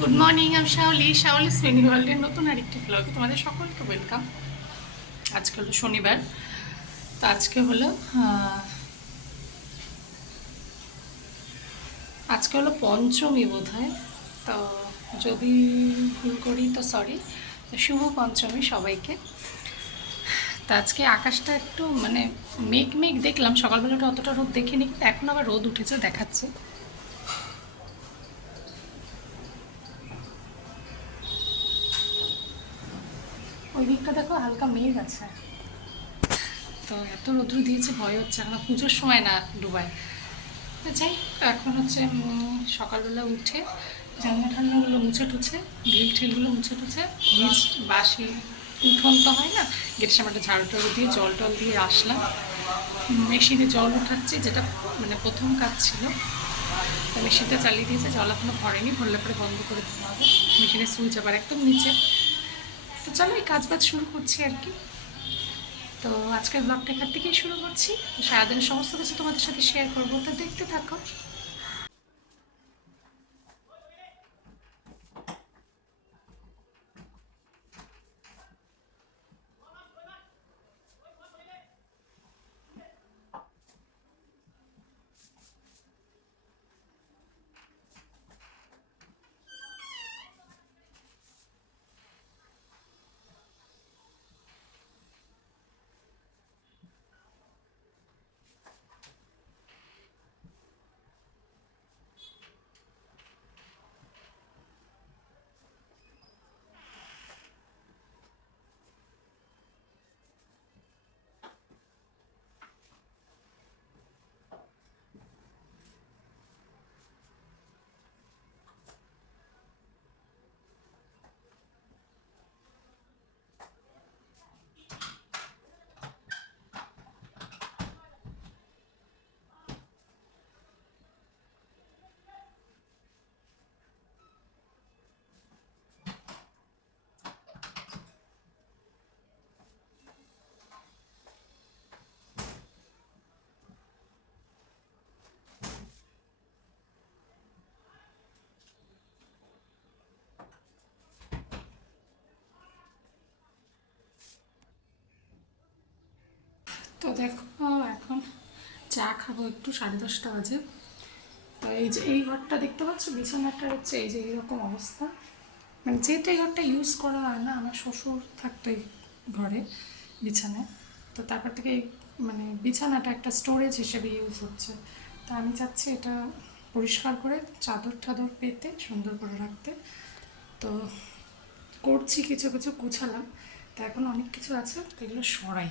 Good morning আমি শাওলি শাওলি শ্রেণি ওয়ার্ল্ডের নতুন আরেকটি ব্লগে তোমাদের সকলকে ওয়েলকাম আজকে হলো শনিবার। তো আজকে হলো আজকে হলো পঞ্চমী বোধ হয় তো যদি ভুল করি, তো সরি শুভ পঞ্চমী সবাইকে। তো আজকে আকাশটা একটু মানে মেঘ মেঘ দেখলাম। সকালবেলাটা অতটা রোদ দেখিনি, কিন্তু এখন আবার রোদ উঠেছে, দেখাচ্ছে। ওই দিকটা দেখো, হালকা মেঘ আছে। তো এত রৌদ্র দিয়েছে, ভয় হচ্ছে। এখন পুজোর সময় না ডুবায় তো যাই, এখন হচ্ছে সকালবেলা উঠে জানলা ঠান্নাগুলো মুছে টুছে ঢিল ঠিলগুলো মুছে টুছে, নিচ বাসি উঠোন তো হয় না, গেটের সামনে একটা ঝাড়ু টাড়ু দিয়ে জল টল দিয়ে আসলাম। মেশিনে জল উঠাচ্ছি, যেটা মানে প্রথম কাজ ছিল। তো মেশিনটা চালিয়ে দিয়েছে, জল এখনও ভরেনি, ভরলে পরে বন্ধ করে দিতে হবে। মেশিনের সুইচ আবার একদম নিচে। তো চলো, এই কাজ বাজ শুরু করছি আর কি। তো আজকের ব্লগটা এখান থেকেই শুরু করছি। সারাদিন সমস্ত কিছু তোমাদের সাথে শেয়ার করব। তো দেখতে থাকো। তো দেখো, এখন চা খাব একটু, সাড়ে দশটা বাজে। তো এই যে, এই ঘরটা দেখতে পাচ্ছ? বিছানাটা হচ্ছে এই যে, এইরকম অবস্থা। মানে যেহেতু এই ঘরটা ইউজ করা হয় না, আমার শ্বশুর থাকতো এই ঘরে, বিছানায়। তো তারপর থেকে মানে বিছানাটা একটা স্টোরেজ হিসেবে ইউজ হচ্ছে। তো আমি চাচ্ছি এটা পরিষ্কার করে, চাদর টাদর পেতে, সুন্দর করে রাখতে। তো করছি কিছু কিছু, গুছালাম। তো এখন অনেক কিছু আছে, তো এগুলো সরাই।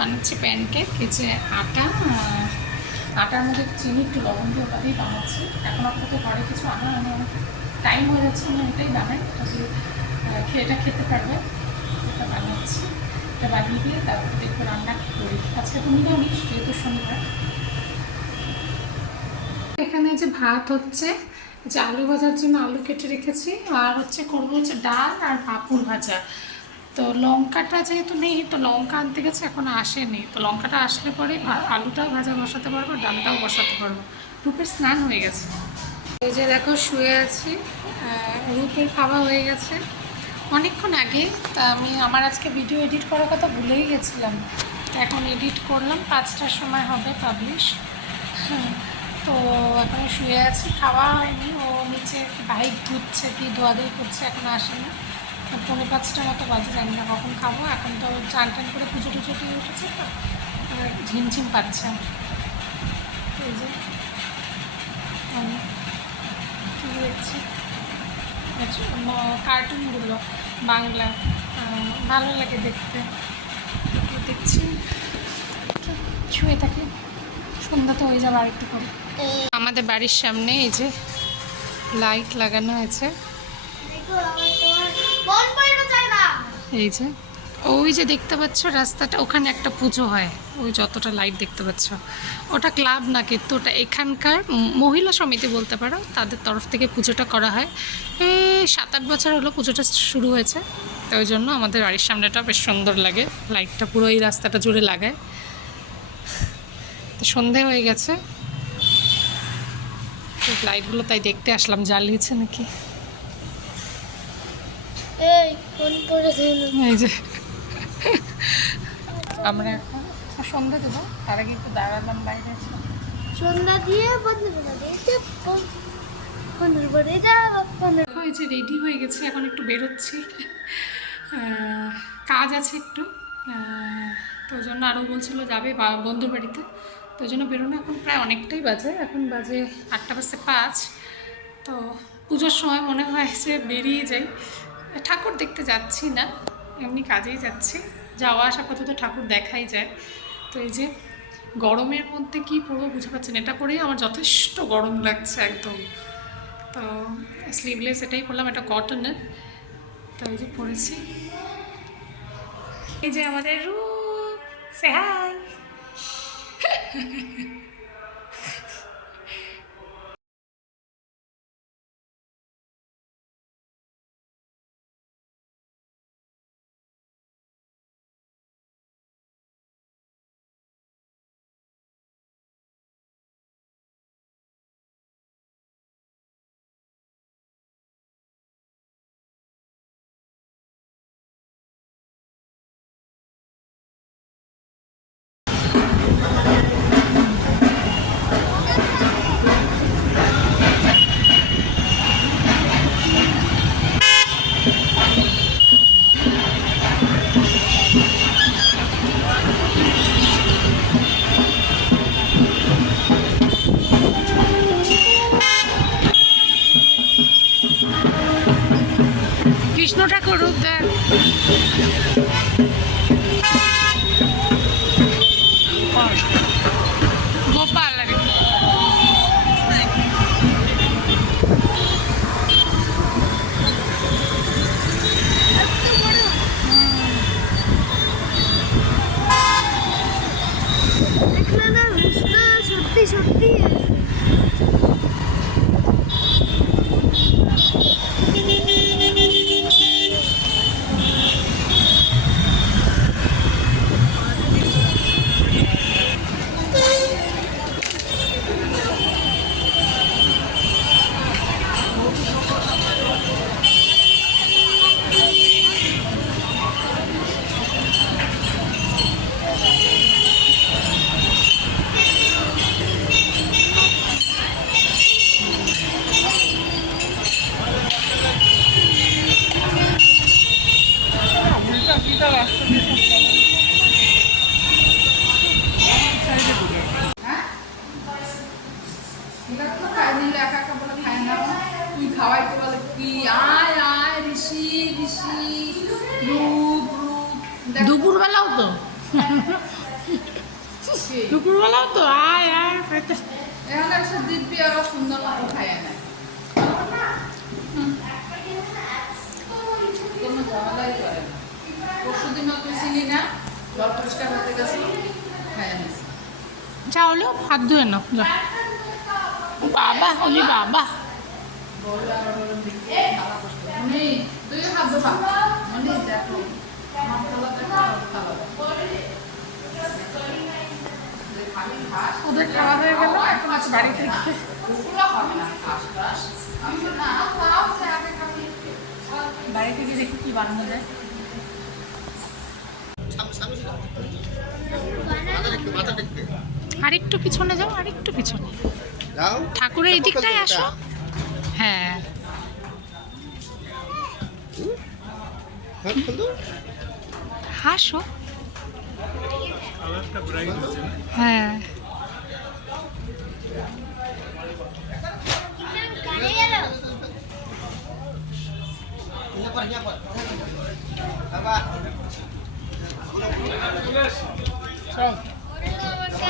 বানাচ্ছি প্যানকেক এই যে আটা আটার মধ্যে চিনি, একটু লবণ দিয়ে ওটা দিয়ে বানাচ্ছি। এখন আপাতত ঘরে কিছু আনা আমি অনেক টাইম হয়ে যাচ্ছে, আমি এটাই বানাই। খেয়ে, এটা খেতে পারবে। এটা বানাচ্ছি। এটা বানিয়ে দিয়ে তারপর দেখব রান্না করি। আজকে তো নিরামিষ, যেহেতু শনিবার। এখানে যে ভাত হচ্ছে, যে আলু ভাজার জন্য আলু কেটে রেখেছি, আর হচ্ছে করব হচ্ছে ডাল আর পাঁপড় ভাজা। তো লঙ্কাটা যেহেতু নেই, তো লঙ্কা আনতে গেছে, এখনও আসেনি। তো লঙ্কাটা আসলে পরে আলুটাও ভাজা বসাতে পারব, ডালটাও বসাতে পারব। রূপের স্নান হয়ে গেছে। এই যে দেখো, শুয়ে আছি। রূপের খাওয়া হয়ে গেছে। অনেকক্ষণ আগে, তা আমি আমার আজকে ভিডিও এডিট করার কথা ভুলেই গেছিলাম। এখন এডিট করলাম, পাঁচটার সময় হবে পাবলিশ। হ্যাঁ তো এখন শুয়ে আছি, খাওয়া হয়নি। ও নিচে বাইক ধুচ্ছে, কি ধোয়াধুয়ি করছে, এখন আসেনি। তো পৌনে পাঁচটা মতো বাজে জানি না কখন খাব। এখন তো চান টান করে পুজো টুজো দিয়ে উঠেছে তো ঝিমঝিম পাচ্ছে। এই যে আমি দেখছি আচ্ছা, কার্টুনগুলো বাংলা ভালো লাগে দেখতে। দেখছি। শুয়ে থাকে। সন্ধ্যা তো হয়ে যাবে আরেকটু করে আমাদের বাড়ির সামনে এই যে লাইট লাগানো আছে। এই যে, ওই যে দেখতে পাচ্ছ রাস্তাটা, ওখানে একটা পুজো হয়। ওই যতটা লাইট দেখতে পাচ্ছ। ওটা ক্লাব না, কিন্তু ওটা এখানকার মহিলা সমিতি বলতে পারো, তাদের তরফ থেকে পুজোটা করা হয়। এই সাত আট বছর হলো পুজোটা শুরু হয়েছে। তো ওই জন্য আমাদের বাড়ির সামনেটা বেশ সুন্দর লাগে। লাইটটা পুরো এই রাস্তাটা জুড়ে লাগায়। তো সন্ধে হয়ে গেছে। লাইটগুলো তাই দেখতে আসলাম। জ্বালিয়েছে নাকি? এই যে। আমরা এখন সন্ধে দেবো তার আগে একটু দাঁড়ালাম বাইরে সন্ধ্যা দিয়ে যে রেডি হয়ে গেছে এখন একটু বেরোচ্ছি। কাজ আছে একটু। তো ওই জন্য আরও বলছিল যাবে বা- বন্ধুর বাড়িতে। তো ওই জন্য বেরোনো এখন প্রায় অনেকটাই বাজে এখন বাজে আটটা বাজতে পাঁচ। তো পুজোর সময় মনে হয় যে বেরিয়ে যাই। ঠাকুর দেখতে যাচ্ছি না, এমনি কাজেই যাচ্ছি। যাওয়া আসা পথে তো ঠাকুর দেখাই যায়। তো এই যে গরমের মধ্যে কি পরবো বুঝতে পারছেন এটা পরেই আমার যথেষ্ট গরম লাগছে একদম। তো স্লিভলেস এটাই পরলাম এটা কটনের তো এই যে পরেছি। এই যে আমাদের রু সে হাই একা একা বলে খায় না তুই খাওয়াইতে বলে কি আয় আয় ঋষি ঋষি রূপ রূপ দুপুরবেলাও তো। দুপুরবেলাও তো আয় আয় পেতে এখানে একটা দিব্যি আরও সুন্দর মতো খায় না কোনো ঝামেলাই করে না পরশু দিনও তুই চিনি না জল পরিষ্কার হাতে গেছিল খায় না চা হলেও হাত ধুয়ে না বাবা হলি বাবা। ওদের খাওয়া হয়ে গেল এখন আছে বাড়ি থেকে। বাড়ি থেকে দেখি কি বানানো যায়। আরেকটু পিছনে যাও আরেকটু পিছনে। ঠাকুরের এই দিকটায় আসো। হ্যাঁ। হাত হাসো। হ্যাঁ। কানে গেল কেন তাহলে গেল তাহলে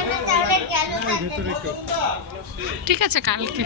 ঠিক আছে কালকে।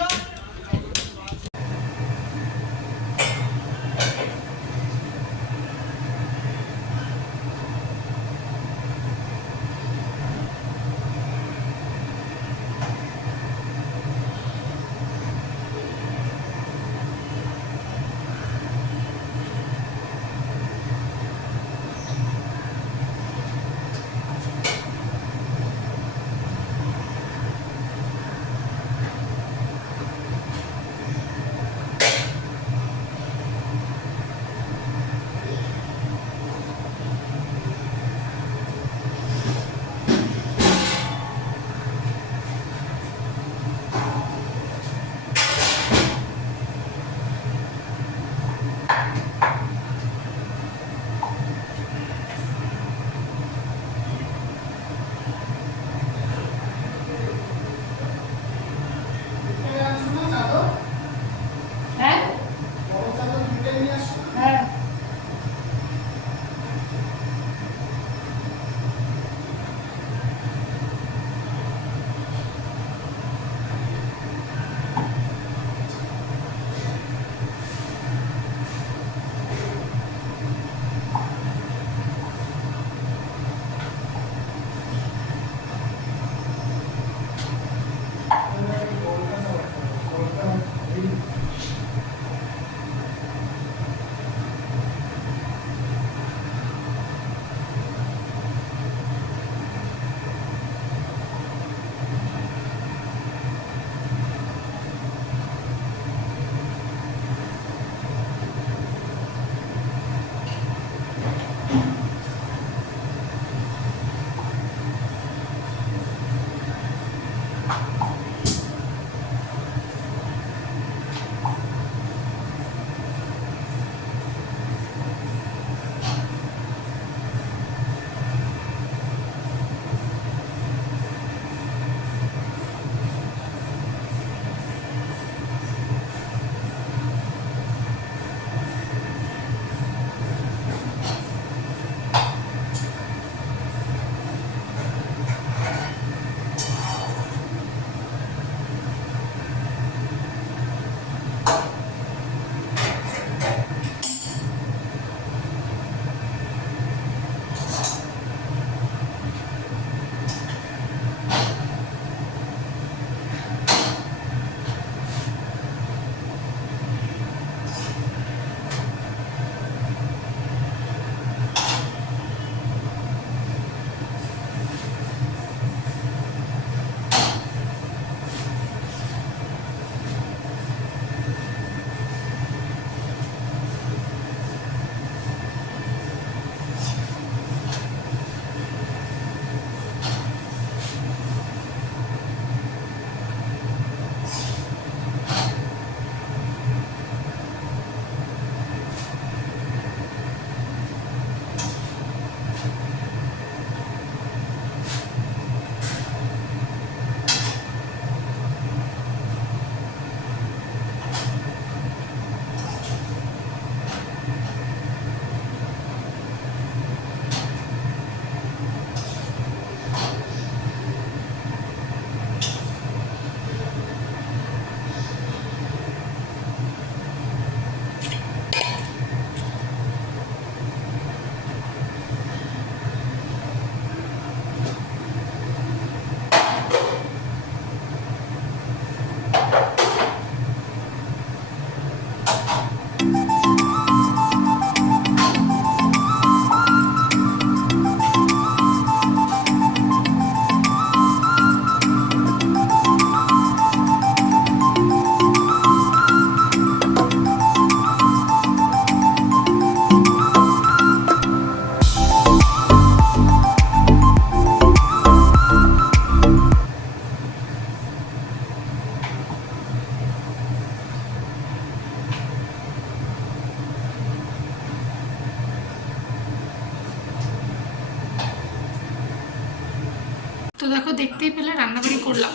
দেখো, দেখতেই পেলে রান্নাবাড়ি করলাম।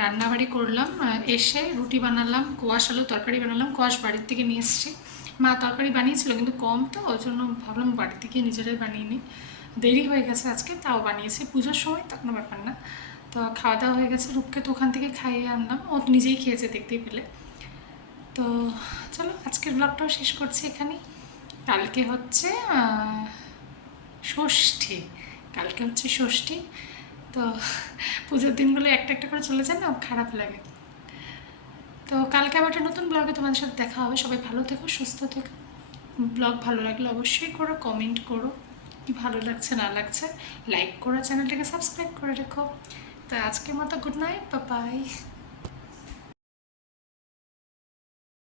রান্নাবাড়ি করলাম, এসে রুটি বানালাম, কোয়াশ আলু তরকারি বানালাম, কোয়াশ বাড়ির থেকে নিয়ে এসেছি। মা তরকারি বানিয়েছিল, কিন্তু কম তো, ওই জন্য ভাবলাম বাড়ি থেকে নিজেরাই বানিয়ে নিই। দেরি হয়ে গেছে আজকে, তাও বানিয়েছি। পুজোর সময় তো কোনো ব্যাপার না তো খাওয়া দাওয়া হয়ে গেছে, রূপকে তো ওখান থেকে খাইয়ে আনলাম। ও নিজেই খেয়েছে, দেখতেই পেলে। তো চলো, আজকের ব্লগটাও শেষ করছি এখানে কালকে হচ্ছে ষষ্ঠী। কালকে হচ্ছে ষষ্ঠী, তো পুজোর দিনগুলো একটা একটা করে চলে যায় না, খারাপ লাগে। তো কালকে আবার একটা নতুন ব্লগে তোমাদের সাথে দেখা হবে, সবাই ভালো থেকো, সুস্থ থেকো। ব্লগ ভালো লাগলে অবশ্যই করো কমেন্ট করো, কি ভালো লাগছে, না লাগছে লাইক করো চ্যানেলটাকে সাবস্ক্রাইব করে রেখো। তো আজকের মতো গুড নাইট বাই